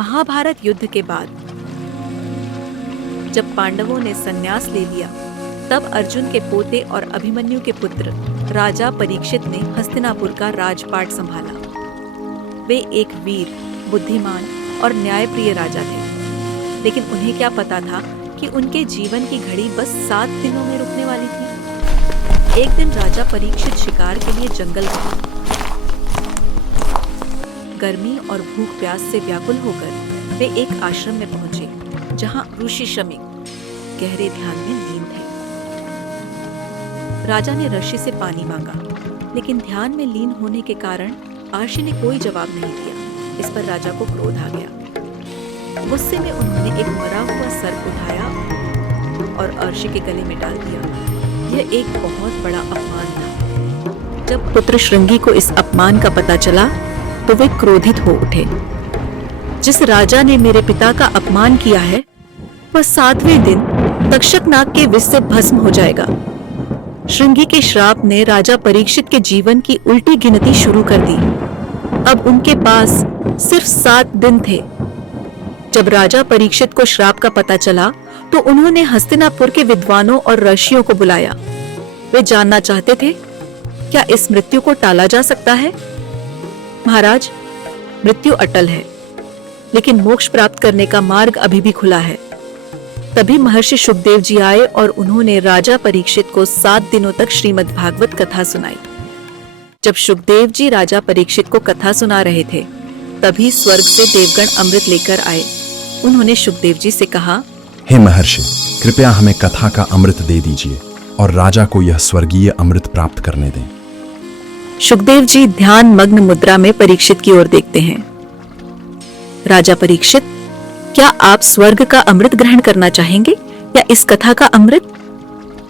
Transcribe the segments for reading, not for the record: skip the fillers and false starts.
महाभारत युद्ध के बाद जब पांडवों ने संन्यास ले लिया, तब अर्जुन के पोते और अभिमन्यु के पुत्र राजा परीक्षित ने हस्तिनापुर का राजपाट संभाला। वे एक वीर, बुद्धिमान और न्यायप्रिय राजा थे, लेकिन उन्हें क्या पता था कि उनके जीवन की घड़ी बस 7 दिनों में रुकने वाली थी। एक दिन राजा परीक्षित शिकार के लिए जंगल गए। गर्मी और भूख प्यास से व्याकुल होकर वे एक आश्रम में पहुंचे, जहां ऋषि शमीक गहरे ध्यान में लीन थे। राजा ने ऋषि से पानी मांगा, लेकिन ध्यान में लीन होने के कारण ऋषि ने कोई जवाब नहीं दिया। इस पर राजा को क्रोध आ गया। गुस्से में उन्होंने एक मरा हुआ सर्प उठाया और ऋषि के गले में डाल दिया। यह एक बहुत बड़ा अपमान था। जब पुत्र श्रृंगी को इस अपमान का पता चला तो वे क्रोधित हो उठे। जिस राजा ने मेरे पिता का अपमान किया है, वह 7वें दिन तक्षक नाग के विष से भस्म हो जाएगा। श्रृंगी के श्राप ने राजा परीक्षित के जीवन की उल्टी गिनती शुरू कर दी। अब उनके पास सिर्फ 7 दिन थे। जब राजा परीक्षित को श्राप का पता चला तो उन्होंने हस्तिनापुर के विद्वानों और ऋषियों को बुलाया। वे जानना चाहते थे, क्या इस मृत्यु को टाला जा सकता है? महाराज, मृत्यु अटल है, लेकिन मोक्ष प्राप्त करने का मार्ग अभी भी खुला है। तभी महर्षि शुकदेव जी आए और उन्होंने राजा परीक्षित को 7 दिनों तक श्रीमद् भागवत कथा सुनाई। जब शुकदेव जी राजा परीक्षित को कथा सुना रहे थे, तभी स्वर्ग से देवगण अमृत लेकर आए। उन्होंने शुकदेव जी से कहा, हे महर्षि, कृपया हमें कथा का अमृत दे दीजिए और राजा को यह स्वर्गीय अमृत प्राप्त करने दें। शुकदेव जी ध्यान मग्न मुद्रा में परीक्षित की ओर देखते हैं। राजा परीक्षित, क्या आप स्वर्ग का अमृत ग्रहण करना चाहेंगे या इस कथा का अमृत?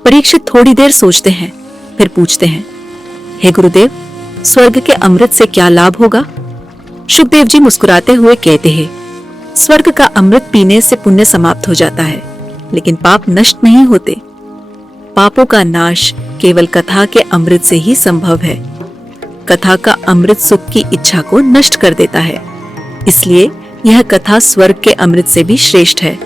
परीक्षित थोड़ी देर सोचते हैं, फिर पूछते हैं, हे गुरुदेव, स्वर्ग के अमृत से क्या लाभ होगा? शुकदेव जी मुस्कुराते हुए कहते हैं, स्वर्ग का अमृत पीने से पुण्य समाप्त हो जाता है, लेकिन पाप नष्ट नहीं होते। पापों का नाश केवल कथा के अमृत से ही संभव है। कथा का अमृत सुख की इच्छा को नष्ट कर देता है, इसलिए यह कथा स्वर्ग के अमृत से भी श्रेष्ठ है।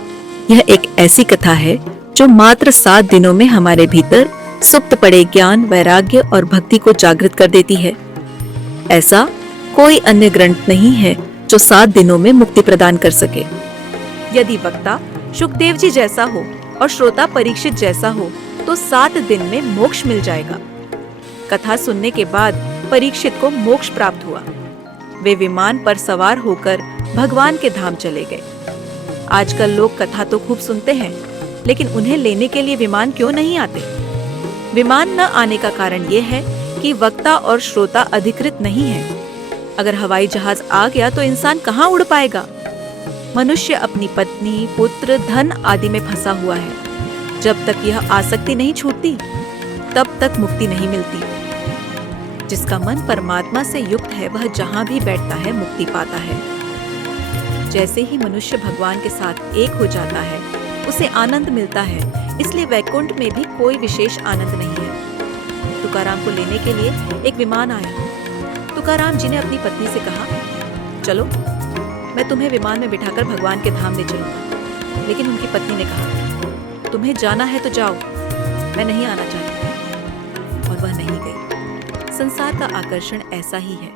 यह एक ऐसी कथा है जो मात्र 7 दिनों में हमारे भीतर सुप्त पड़े ज्ञान, वैराग्य और भक्ति को जागृत कर देती है। ऐसा कोई अन्य ग्रंथ नहीं है जो 7 दिनों में मुक्ति प्रदान कर सके। यदि वक्ता शुकदेव जी जैसा हो और श्रोता परीक्षित जैसा हो तो 7 दिन में मोक्ष मिल जाएगा। कथा सुनने के बाद परीक्षित को मोक्ष प्राप्त हुआ। वे विमान पर सवार होकर भगवान के धाम चले गए। आजकल लोग कथा तो खूब सुनते हैं, लेकिन उन्हें लेने के लिए विमान क्यों नहीं आते? विमान न आने का कारण ये है कि वक्ता और श्रोता अधिकृत नहीं है। अगर हवाई जहाज आ गया तो इंसान कहाँ उड़ पाएगा? मनुष्य अपनी पत्नी, पुत्र, धन आदि में फंसा हुआ है। जब तक यह आसक्ति नहीं छूटती, तब तक मुक्ति नहीं मिलती। जिसका मन परमात्मा से युक्त है, वह जहां भी बैठता है मुक्ति पाता है। जैसे ही मनुष्य भगवान के साथ एक हो जाता है, उसे आनंद मिलता है। इसलिए वैकुंठ में भी कोई विशेष आनंद नहीं है। तुकाराम को लेने के लिए एक विमान आया। तुकाराम जी ने अपनी पत्नी से कहा, चलो, मैं तुम्हें विमान में बिठाकर भगवान के धाम ले चलूंगा। लेकिन उनकी पत्नी ने कहा, तुम्हें जाना है तो जाओ, मैं नहीं आना चाहती। और वह नहीं गई। संसार का आकर्षण ऐसा ही है।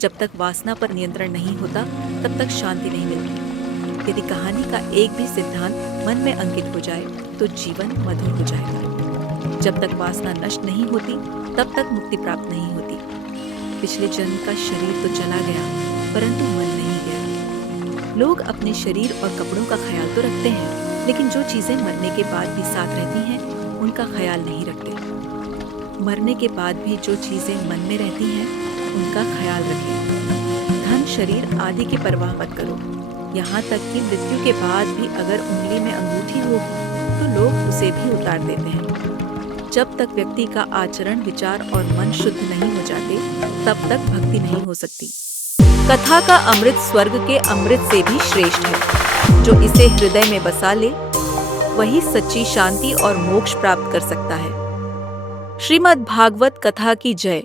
जब तक वासना पर नियंत्रण नहीं होता, तब तक शांति नहीं मिलती। यदि कहानी का एक भी सिद्धांत मन में अंकित हो जाए तो जीवन मधुर हो जाएगा। जब तक वासना नष्ट नहीं होती, तब तक मुक्ति प्राप्त नहीं होती। पिछले जन्म का शरीर तो चला गया, परंतु मन नहीं गया। लोग अपने शरीर और कपड़ों का ख्याल तो रखते हैं, लेकिन जो चीजें मरने के बाद भी साथ रहती हैं, उनका ख्याल नहीं रखते। मरने के बाद भी जो चीजें मन में रहती हैं, उनका ख्याल रखें। धन, शरीर आदि की परवाह मत करो। यहाँ तक कि मृत्यु के बाद भी अगर उंगली में अंगूठी होगी तो लोग उसे भी उतार देते हैं। जब तक व्यक्ति का आचरण, विचार और मन शुद्ध नहीं हो जाते, तब तक भक्ति नहीं हो सकती। कथा का अमृत स्वर्ग के अमृत से भी श्रेष्ठ है। जो इसे हृदय में बसा ले, वही सच्ची शांति और मोक्ष प्राप्त कर सकता है। श्रीमद् भागवत कथा की जय।